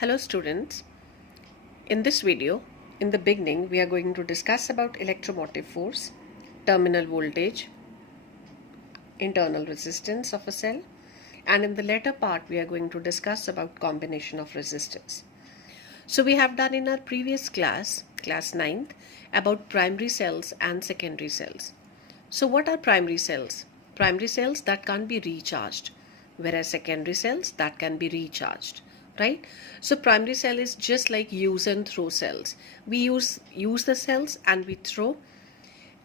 Hello students, in this video, in the beginning we are going to discuss about electromotive force, terminal voltage, internal resistance of a cell, and in the later part we are going to discuss about combination of resistors. So we have done in our previous class 9th, about primary cells and secondary cells. So what are primary cells? Primary cells that can't be recharged, whereas secondary cells that can be recharged, right? So primary cell is just like use and throw cells. We use the cells and we throw,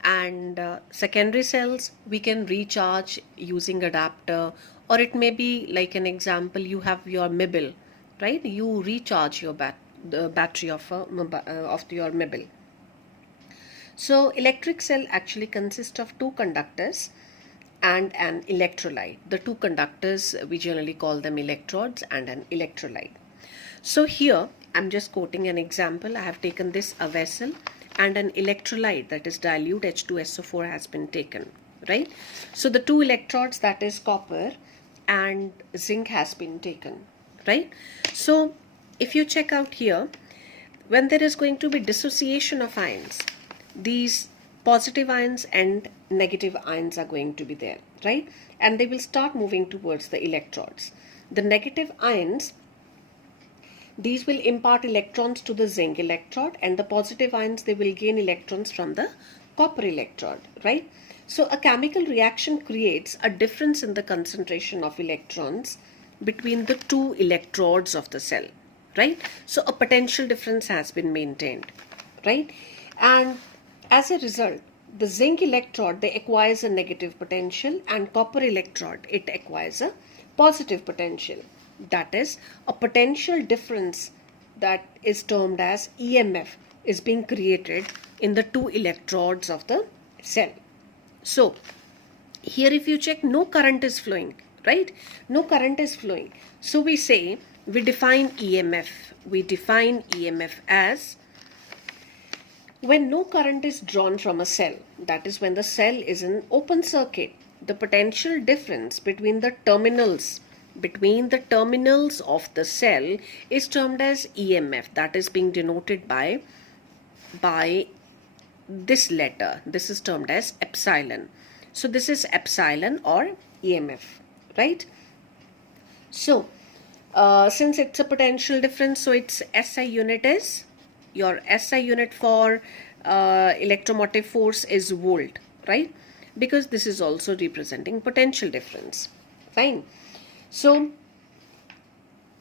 and secondary cells we can recharge using adapter, or it may be like an example, you have your mibble, right? You recharge your the battery of your mibble. So electric cell actually consists of two conductors and an electrolyte. The two conductors, we generally call them electrodes, and an electrolyte. So here I'm just quoting an example. I have taken this a vessel and an electrolyte, that is dilute H2SO4, has been taken, right? So the two electrodes, that is copper and zinc, has been taken, right? So if you check out here, when there is going to be dissociation of ions, these positive ions and negative ions are going to be there, right? And they will start moving towards the electrodes. The negative ions, these will impart electrons to the zinc electrode, and the positive ions, they will gain electrons from the copper electrode, right? So a chemical reaction creates a difference in the concentration of electrons between the two electrodes of the cell, right? So a potential difference has been maintained, right? And as a result, the zinc electrode, they acquires a negative potential, and copper electrode, it acquires a positive potential. That is, a potential difference that is termed as E.M.F is being created in the two electrodes of the cell. So here if you check, no current is flowing, right? No current is flowing. So we say, we define E.M.F. We define E.M.F as when no current is drawn from a cell, that is when the cell is in open circuit, the potential difference between the terminals of the cell is termed as E.M.F. That is being denoted by this letter. This is termed as epsilon. So this is epsilon or E.M.F, right? So since it's a potential difference, so its SI unit is, your SI unit for electromotive force is volt, right? Because this is also representing potential difference. Fine. So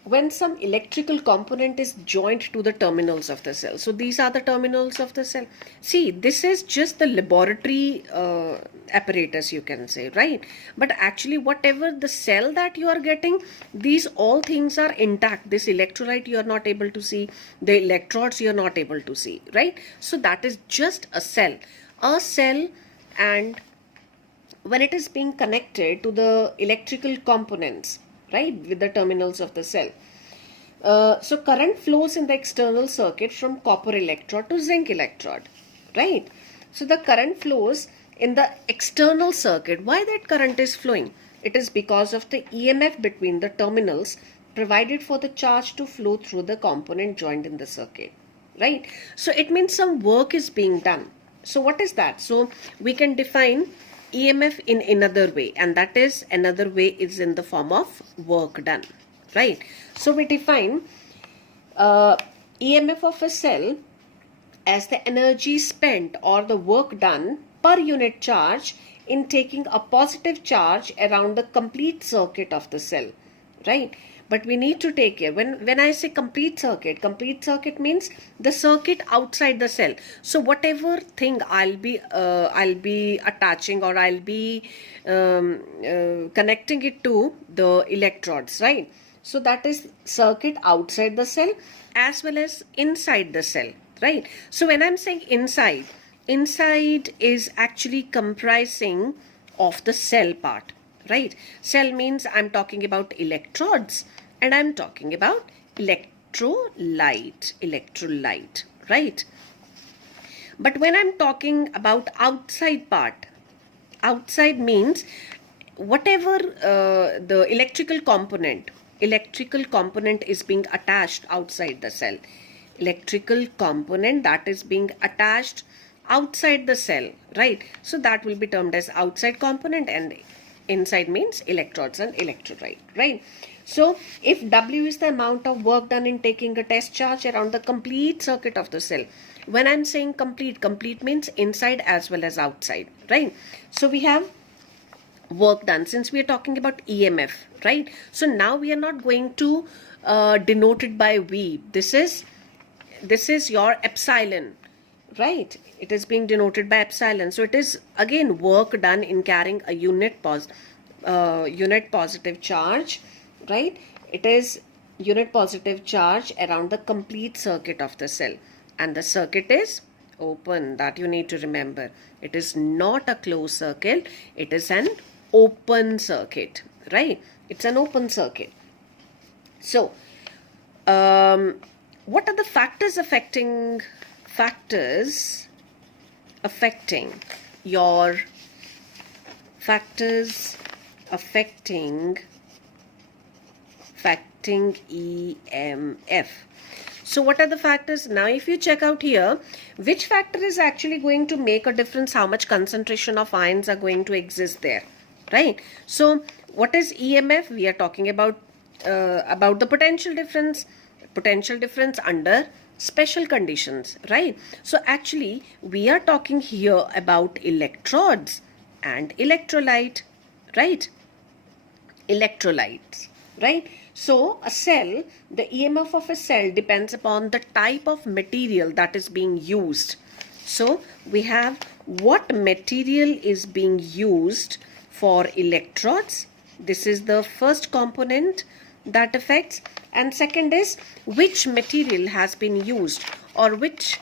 when some electrical component is joined to the terminals of the cell, so these are the terminals of the cell. See, this is just the laboratory apparatus, you can say, right? But actually whatever the cell that you are getting, these all things are intact. This electrolyte you are not able to see, the electrodes you are not able to see, right? So that is just a cell. And when it is being connected to the electrical components, right, with the terminals of the cell, so current flows in the external circuit from copper electrode to zinc electrode, right? So the current flows in the external circuit. Why that current is flowing? It is because of the E.M.F between the terminals provided for the charge to flow through the component joined in the circuit, right? So it means some work is being done. So what is that? So we can define E.M.F in another way, and that is, another way is in the form of work done, right? So we define E.M.F of a cell as the energy spent or the work done per unit charge in taking a positive charge around the complete circuit of the cell, right? But we need to take care, when I say complete circuit means the circuit outside the cell. So whatever thing I'll be attaching, or I'll be connecting it to the electrodes, right? So that is circuit outside the cell as well as inside the cell, right? So when I'm saying inside is actually comprising of the cell part, right? Cell means I'm talking about electrodes and I'm talking about electrolyte, right? But when I'm talking about outside part, outside means whatever the electrical component electrical component is being attached outside the cell. Electrical component that is being attached outside the cell, right? So that will be termed as outside component, and inside means electrodes and electrolyte, right? So if W is the amount of work done in taking a test charge around the complete circuit of the cell. When I'm saying complete means inside as well as outside, right? So we have work done, since we are talking about E.M.F, right? So now we are not going to denote it by V. This is your epsilon, right? It is being denoted by epsilon. So it is again work done in carrying a unit positive charge, right? It is unit positive charge around the complete circuit of the cell, and the circuit is open. That you need to remember. It is not a closed circuit, it is an open circuit, right? It's an open circuit. So what are the factors affecting your affecting E.M.F? So what are the factors? Now if you check out here, which factor is actually going to make a difference, how much concentration of ions are going to exist there, right? So what is E.M.F? We are talking about the potential difference under special conditions, right? So actually we are talking here about electrodes and electrolyte, right? Electrolytes, right? So a cell, the E.M.F of a cell depends upon the type of material that is being used. So we have what material is being used for electrodes. This is the first component that affects, and second is which material has been used, or which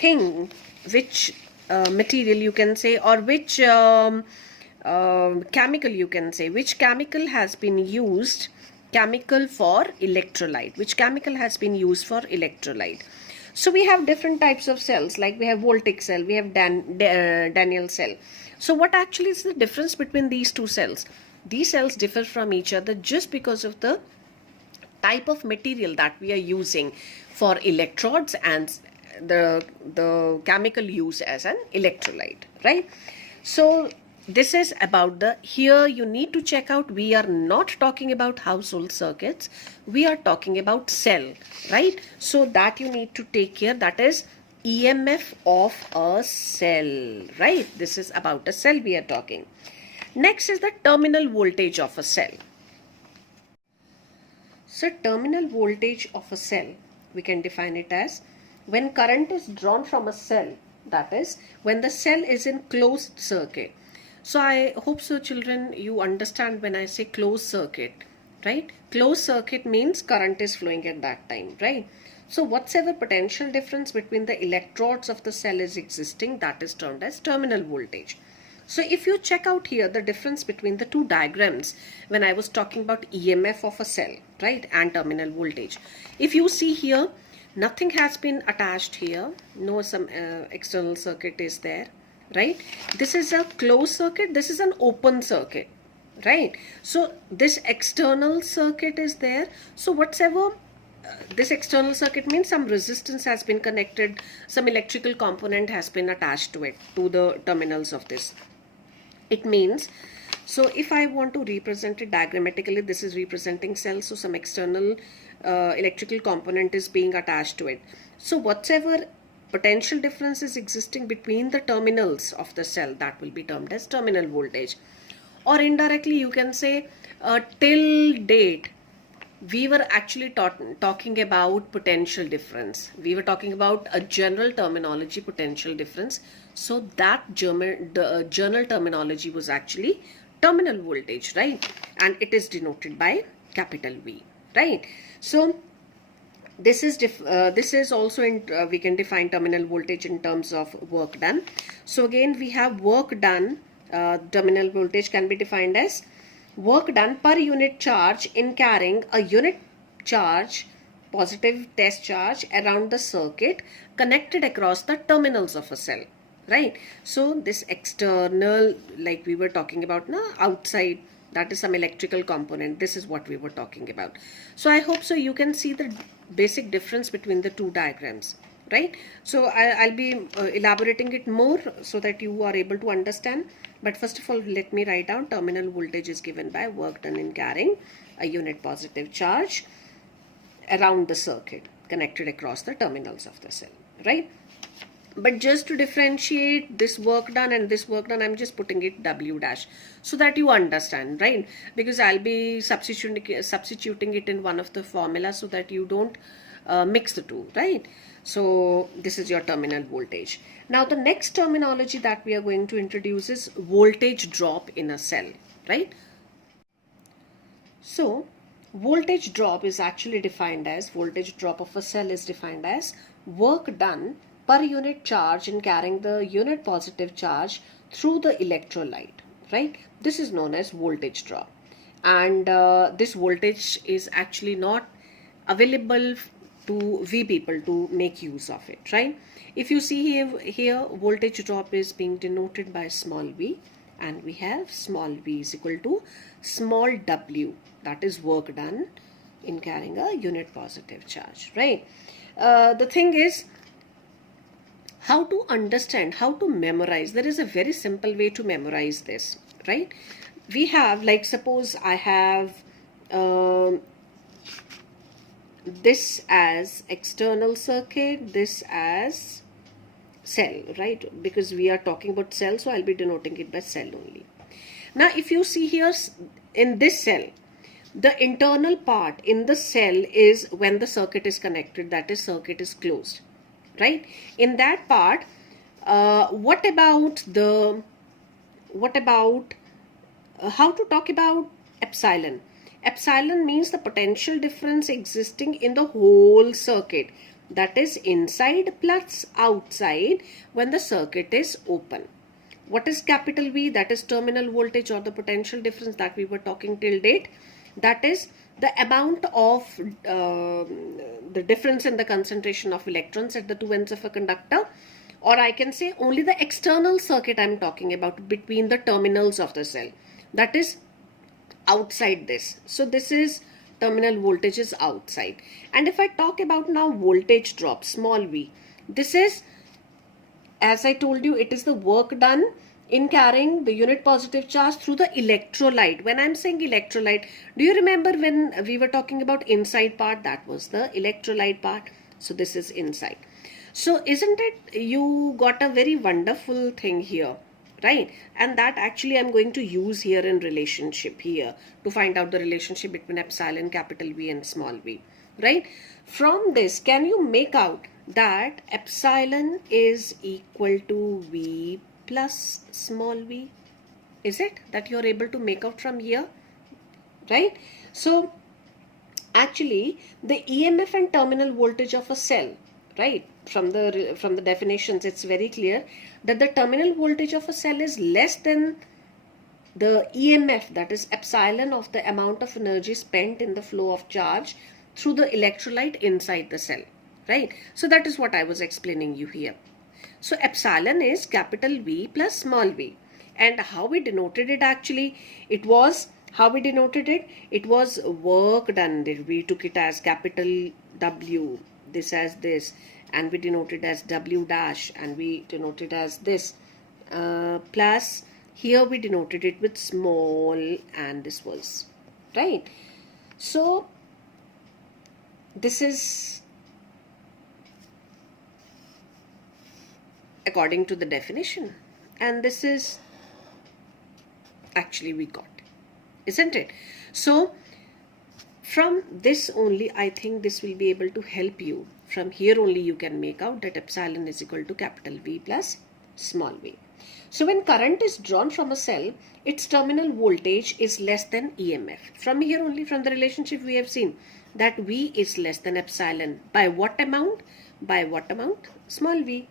material you can say, or which chemical you can say, which chemical has been used, chemical for electrolyte, which chemical has been used for electrolyte. So we have different types of cells, like we have voltaic cell, we have Daniell cell. So what actually is the difference between these two cells? These cells differ from each other just because of the type of material that we are using for electrodes and the chemical use as an electrolyte, right? So this is about here you need to check out, we are not talking about household circuits, we are talking about cell, right? So that you need to take care, that is E.M.F of a cell, right? This is about a cell we are talking. Next is the terminal voltage of a cell. So terminal voltage of a cell, we can define it as when current is drawn from a cell, that is when the cell is in closed circuit. So I hope so children you understand when I say closed circuit, right? Closed circuit means current is flowing at that time, right? So whatsoever potential difference between the electrodes of the cell is existing, that is termed as terminal voltage. So if you check out here the difference between the two diagrams when I was talking about E.M.F of a cell, right, and terminal voltage. If you see here, nothing has been attached here, no some external circuit is there, right? This is a closed circuit, this is an open circuit, right? So this external circuit is there. So whatsoever this external circuit means some resistance has been connected, some electrical component has been attached to it, to the terminals of this. It means, so if I want to represent it diagrammatically, this is representing cell, so some external electrical component is being attached to it. So whatsoever potential difference is existing between the terminals of the cell, that will be termed as terminal voltage. Or indirectly you can say till date we were actually talking about potential difference. We were talking about a general terminology, potential difference. So that journal terminology was actually terminal voltage, right? And it is denoted by capital V, right? So this is also in we can define terminal voltage in terms of work done. So again we have work done. Terminal voltage can be defined as work done per unit charge in carrying a unit charge, positive test charge around the circuit connected across the terminals of a cell, right? So this external, like we were talking about now, outside that is some electrical component. This is what we were talking about. So I hope so you can see the basic difference between the two diagrams, right? So I'll be elaborating it more so that you are able to understand. But first of all, let me write down terminal voltage is given by work done in carrying a unit positive charge around the circuit connected across the terminals of the cell, right? But just to differentiate this work done and this work done, I'm just putting it W dash so that you understand, right? Because I'll be substituting it in one of the formulas so that you don't mix the two, right? So this is your terminal voltage. Now the next terminology that we are going to introduce is voltage drop in a cell, right? So voltage drop is actually defined as, voltage drop of a cell is defined as work done per unit charge in carrying the unit positive charge through the electrolyte, right? This is known as voltage drop. And this voltage is actually not available to we people to make use of it, right? If you see here voltage drop is being denoted by small v, and we have small v is equal to small w, that is work done in carrying a unit positive charge, right? The thing is, how to understand, how to memorize. There is a very simple way to memorize this, right? We have, like, suppose I have this as external circuit, this as cell, right? Because we are talking about cell, so I'll be denoting it by cell only. Now if you see here in this cell, the internal part in the cell is when the circuit is connected, that is circuit is closed, right? In that part, what about how to talk about epsilon? Epsilon means the potential difference existing in the whole circuit, that is inside plus outside when the circuit is open. What is capital V? That is terminal voltage or the potential difference that we were talking till date. That is the amount of the difference in the concentration of electrons at the two ends of a conductor, or I can say only the external circuit I'm talking about between the terminals of the cell, that is outside this. So this is terminal voltage is outside. And if I talk about now voltage drop, small v, this is, as I told you, it is the work done in carrying the unit positive charge through the electrolyte. When I'm saying electrolyte, do you remember when we were talking about inside part? That was the electrolyte part. So this is inside. So isn't it, you got a very wonderful thing here, right? And that actually I'm going to use here in relationship here to find out the relationship between epsilon, capital V and small v, right? From this, can you make out that epsilon is equal to V plus small v? Is it that you're able to make out from here, right? So actually the EMF and terminal voltage of a cell, right, from the definitions, it's very clear that the terminal voltage of a cell is less than the EMF, that is epsilon, of the amount of energy spent in the flow of charge through the electrolyte inside the cell, right? So that is what I was explaining you here. So epsilon is capital V plus small v. And how we denoted it actually, it was, how we denoted it? It was work done. We took it as capital W, this as this, and we denoted as W dash, and we denoted as this, plus here we denoted it with small, and this was, right? So this is according to the definition, and this is actually we got, isn't it? So from this only, I think this will be able to help you. From here only you can make out that epsilon is equal to capital V plus small v. So when current is drawn from a cell, its terminal voltage is less than EMF. From here only, from the relationship, we have seen that V is less than epsilon. By what amount? By what amount? Small v,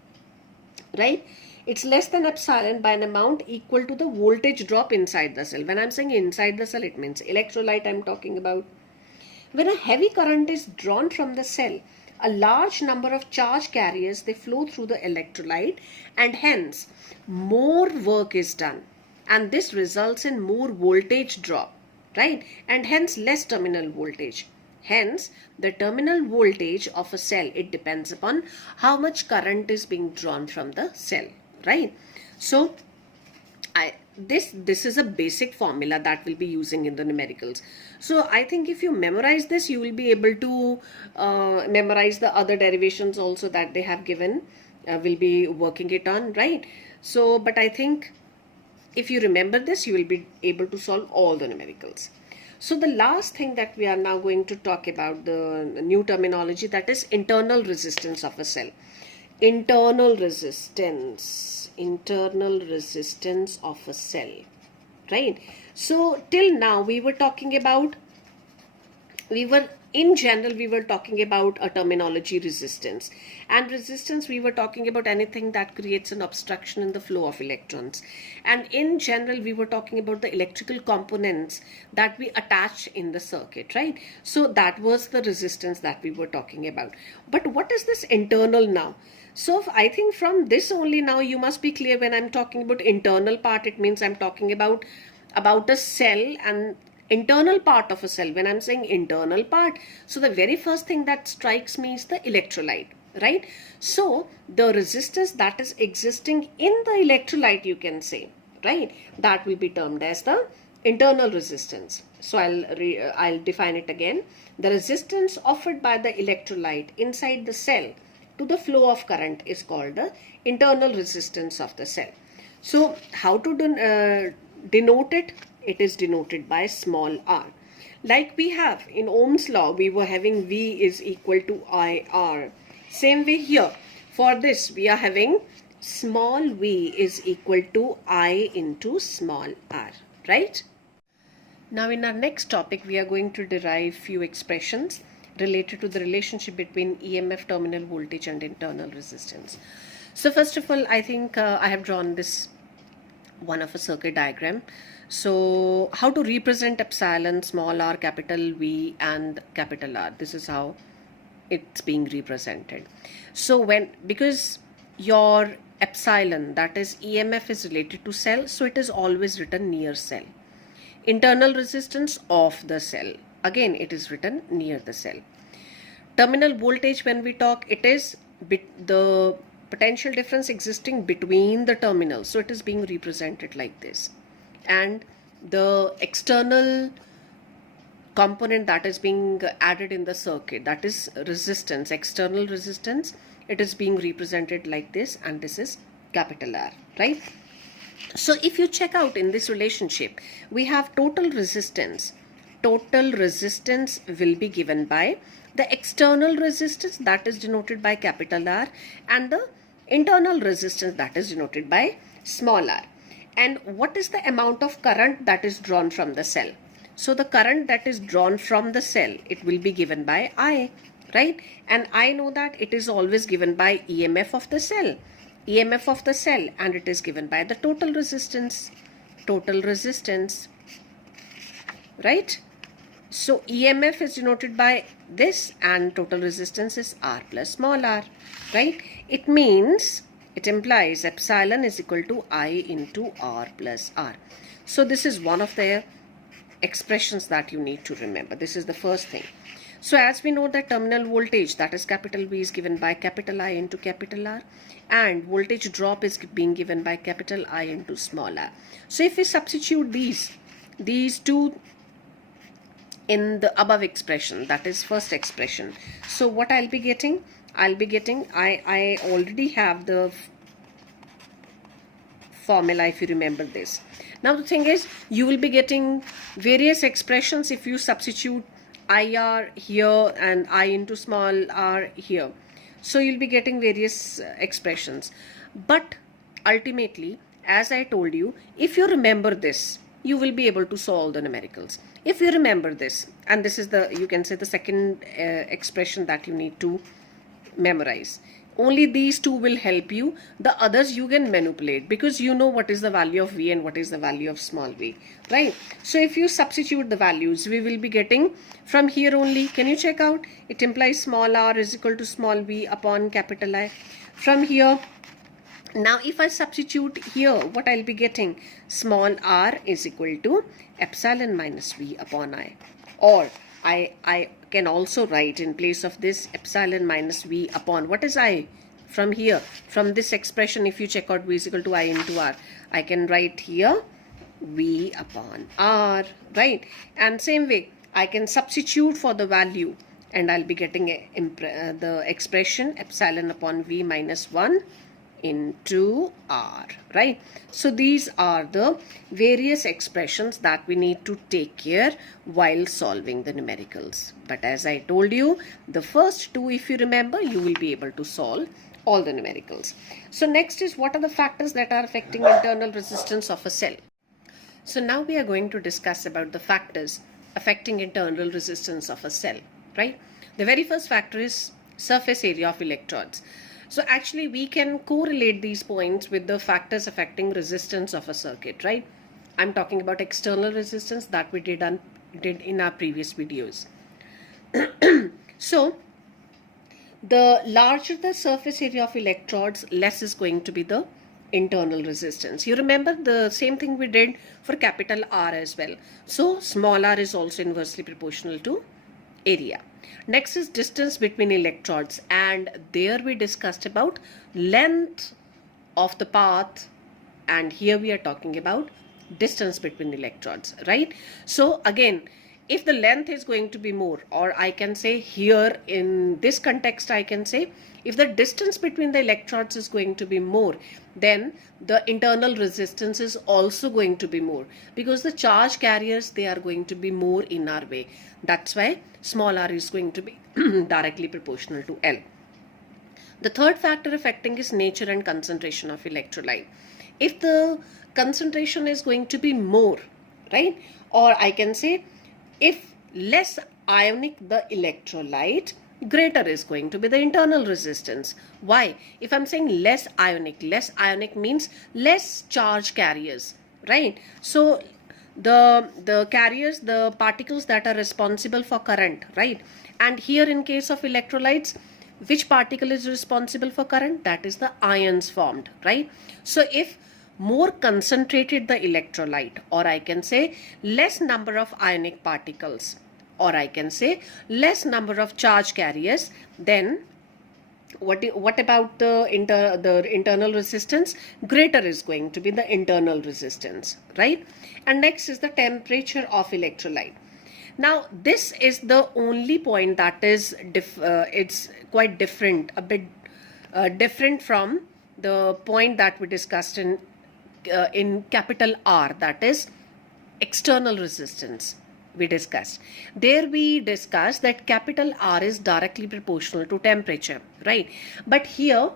right? It's less than epsilon by an amount equal to the voltage drop inside the cell. When I'm saying inside the cell, it means electrolyte I'm talking about. When a heavy current is drawn from the cell, a large number of charge carriers, they flow through the electrolyte, and hence more work is done, and this results in more voltage drop. right? And hence less terminal voltage. Hence, the terminal voltage of a cell, it depends upon how much current is being drawn from the cell, right? So, this is a basic formula that we'll be using in the numericals. So I think if you memorize this, you will be able to memorize the other derivations also that they have given. We'll be working it on, right? So, but I think if you remember this, you will be able to solve all the numericals. So the last thing that we are now going to talk about, the new terminology, that is internal resistance of a cell. Internal resistance of a cell, right? So till now we were talking about, in general we were talking about a terminology resistance, and resistance we were talking about anything that creates an obstruction in the flow of electrons, and in general we were talking about the electrical components that we attach in the circuit, right? So that was the resistance that we were talking about. But what is this internal now? So I think from this only now you must be clear, when I'm talking about internal part, it means I'm talking about a cell and internal part of a cell. When I'm saying internal part, so the very first thing that strikes me is the electrolyte, right? So the resistance that is existing in the electrolyte, you can say, right, that will be termed as the internal resistance. So I'll define it again. The resistance offered by the electrolyte inside the cell to the flow of current is called the internal resistance of the cell. So how to denote it? It is denoted by small r. Like we have in Ohm's law, we were having V is equal to IR. Same way here. For this, we are having small v is equal to I into small r, right? Now in our next topic, we are going to derive few expressions related to the relationship between E.M.F, terminal voltage, and internal resistance. So first of all, I think I have drawn this one of a circuit diagram. So how to represent epsilon, small r, capital V and capital R. This is how it's being represented. So because your epsilon, that is E.M.F, is related to cell, so it is always written near cell. Internal resistance of the cell, again it is written near the cell. Terminal voltage, when we talk, it is the potential difference existing between the terminals, so it is being represented like this. And the external component that is being added in the circuit, that is resistance, external resistance, it is being represented like this, and this is capital R, right? So if you check out in this relationship, we have total resistance. Total resistance will be given by the external resistance, that is denoted by capital R, and the internal resistance, that is denoted by small r. And what is the amount of current that is drawn from the cell? So the current that is drawn from the cell, it will be given by I, right? And I know that it is always given by E.M.F of the cell. E.M.F of the cell, and it is given by the total resistance, right? So E.M.F is denoted by this, and total resistance is R plus small r, right? It means, it implies epsilon is equal to I into R plus R. So this is one of the expressions that you need to remember. This is the first thing. So as we know that terminal voltage, that is capital V, is given by capital I into capital R, and voltage drop is being given by capital I into small r. So if we substitute these two in the above expression, that is first expression, so what I'll be getting, I already have the formula, if you remember this. Now the thing is, you will be getting various expressions if you substitute IR here and I into small r here. So you'll be getting various expressions. But ultimately, as I told you, if you remember this, you will be able to solve the numericals. If you remember this, and this is the, you can say, the second expression that you need to memorize. Only these two will help you. The others you can manipulate, because you know what is the value of V and what is the value of small v, right? So if you substitute the values, we will be getting from here only. Can you check out? It implies small r is equal to small v upon capital I. From here, Now if I substitute here, what I'll be getting, small r is equal to epsilon minus v upon I. Or I can also write in place of this epsilon minus v upon, what is I? From here, from this expression, if you check out v is equal to I into r, I can write here v upon r, right? And same way, I can substitute for the value and I'll be getting the expression epsilon upon v minus 1 into r, right? So these are the various expressions that we need to take care while solving the numericals. But as I told you, the first two, if you remember, you will be able to solve all the numericals. So next is, what are the factors that are affecting internal resistance of a cell? So now we are going to discuss about the factors affecting internal resistance of a cell, right? The very first factor is surface area of electrodes. So actually we can correlate these points with the factors affecting resistance of a circuit, right? I'm talking about external resistance that we did in our previous videos. So the larger the surface area of electrodes, less is going to be the internal resistance. You remember the same thing we did for capital R as well. So small r is also inversely proportional to area. Next is distance between electrodes, and there we discussed about length of the path, and here we are talking about distance between electrodes, right? So again, if the length is going to be more, or I can say here in this context, I can say if the distance between the electrodes is going to be more, then the internal resistance is also going to be more, because the charge carriers, they are going to be more in our way. That's why small r is going to be directly proportional to L. The third factor affecting is nature and concentration of electrolyte. If the concentration is going to be more, right, or I can say if less ionic the electrolyte, greater is going to be the internal resistance. Why? If I'm saying less ionic means less charge carriers, right? So the carriers, the particles that are responsible for current, right? And here in case of electrolytes, which particle is responsible for current? That is the ions formed, right? So if more concentrated the electrolyte, or I can say less number of ionic particles, or I can say less number of charge carriers, then what about the internal resistance? Greater is going to be the internal resistance, right? And next is the temperature of electrolyte. Now this is the only point that is it's quite different, a bit different from the point that we discussed in capital R, that is external resistance. We discussed that capital R is directly proportional to temperature, right? But here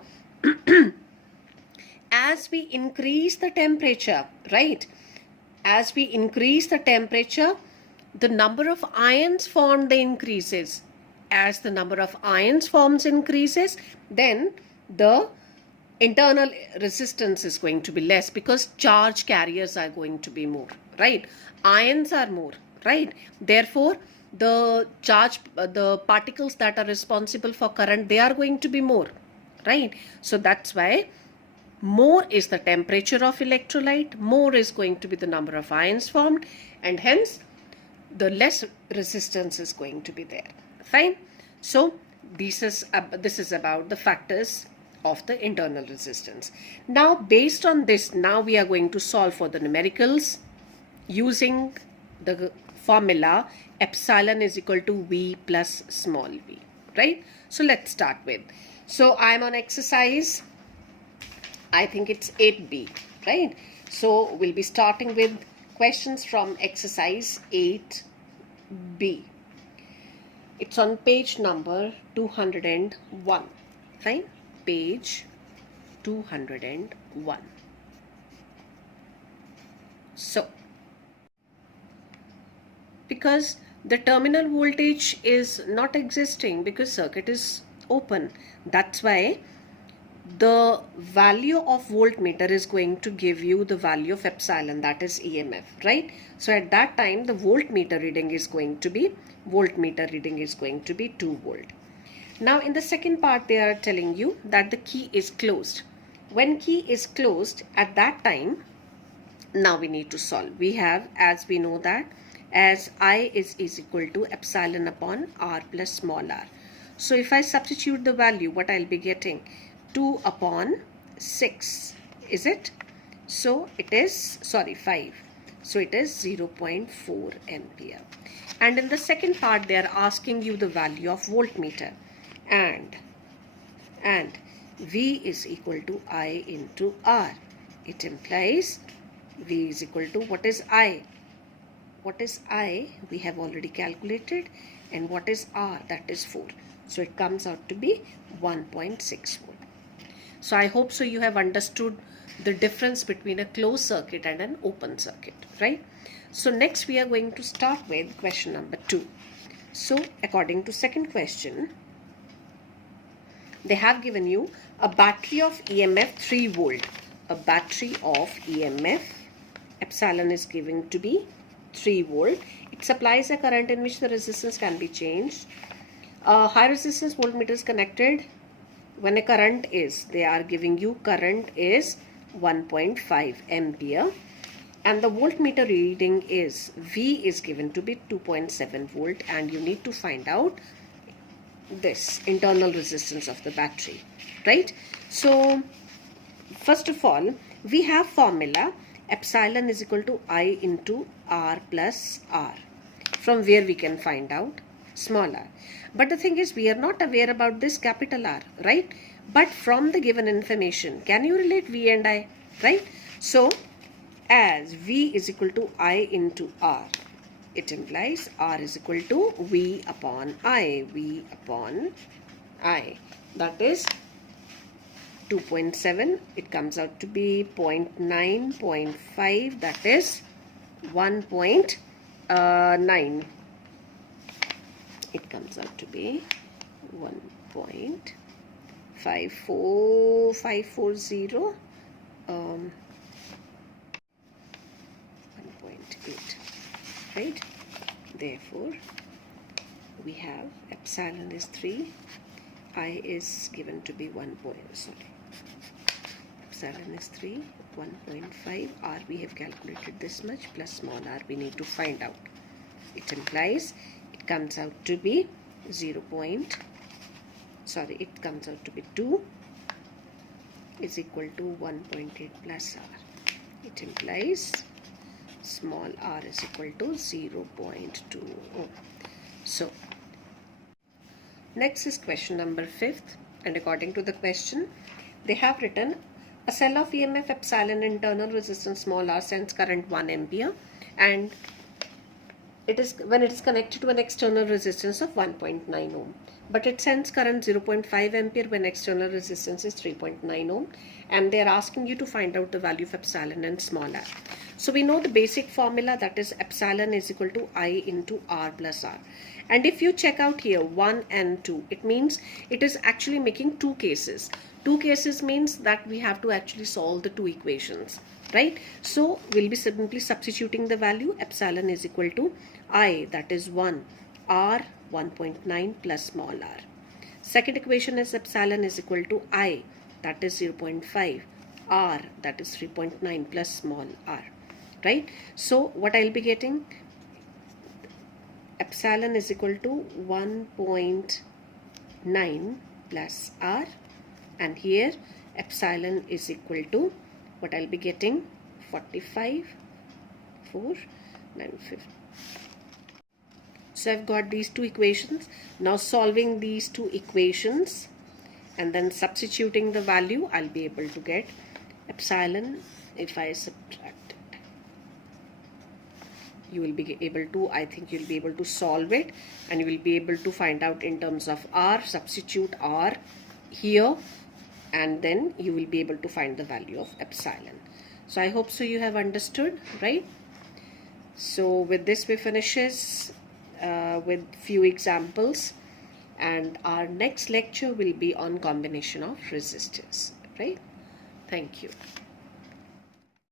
as we increase the temperature, right, as we increase the temperature, the number of ions formed increases. As the number of ions forms increases, then the internal resistance is going to be less, because charge carriers are going to be more, right? Ions are more, right? Therefore the particles that are responsible for current, they are going to be more, right? So that's why more is the temperature of electrolyte, more is going to be the number of ions formed, and hence the less resistance is going to be there. Fine. So this is about the factors of the internal resistance. Now based on this, now we are going to solve for the numericals using the formula epsilon is equal to V plus small v, right? So let's start with, so I'm on exercise, I think it's 8b, right? So we'll be starting with questions from exercise 8b. It's on page number 201, fine? Page 201. So because the terminal voltage is not existing, because circuit is open, that's why the value of voltmeter is going to give you the value of epsilon, that is E.M.F, right? So at that time the voltmeter reading is going to be 2 volt. Now in the second part they are telling you that the key is closed. When key is closed, at that time, now we need to solve. We have, as we know that, as I is equal to epsilon upon r plus small r. So if I substitute the value, what I'll be getting? 2 upon 6, is it? So it is, sorry, 5. So it is 0.4 ampere. And in the second part, they are asking you the value of voltmeter. And V is equal to I into R. It implies V is equal to, what is I? What is I? We have already calculated. And what is R? That is 4. So it comes out to be 1.6 volt. So I hope so you have understood the difference between a closed circuit and an open circuit, right? So next we are going to start with question number 2. So according to second question, they have given you a battery of E.M.F 3 volt. A battery of E.M.F, epsilon is given to be 3 volt. It supplies a current in which the resistance can be changed. High resistance voltmeter is connected. When a current is, they are giving you current is 1.5 ampere. And the voltmeter reading is, V is given to be 2.7 volt. And you need to find out this internal resistance of the battery, right? So first of all, we have formula epsilon is equal to I into R plus R, from where we can find out small r. But the thing is, we are not aware about this capital R, right? But from the given information, can you relate V and I, right? So as V is equal to I into R, it implies R is equal to V upon I. V upon I. That is 2.7. It comes out to be 0.9, 0.5. That is 1.9. It comes out to be 1.54540. 1.8. Right? Therefore, we have epsilon is 3, I is given to be epsilon is 3, 1.5, R we have calculated this much, plus small r we need to find out. It implies it comes out to be 2 is equal to 1.8 plus r. It implies small r is equal to 0.2 ohm. So next is question number 5th, and according to the question, they have written a cell of E.M.F epsilon internal resistance small r sends current 1 ampere, and it is when it is connected to an external resistance of 1.9 ohm. But it sends current 0.5 ampere when external resistance is 3.9 ohm, and they are asking you to find out the value of epsilon and small r. So we know the basic formula, that is epsilon is equal to I into R plus R. And if you check out here 1 and 2, it means it is actually making two cases. Two cases means that we have to actually solve the two equations, right? So we'll be simply substituting the value epsilon is equal to I, that is 1, R 1.9 plus small r. Second equation is epsilon is equal to I, that is 0.5, R, that is 3.9 plus small r, right? So what I'll be getting, epsilon is equal to 1.9 plus r, and here epsilon is equal to, what I'll be getting, 45, 4, 950. So I've got these two equations. Now solving these two equations and then substituting the value, I'll be able to get epsilon. If I subtract it, you will be able to, I think you'll be able to solve it, and you will be able to find out in terms of R, substitute R here, and then you will be able to find the value of epsilon. So I hope so you have understood, right? So with this we finishes with few examples, and our next lecture will be on combination of resistors, right? Thank you.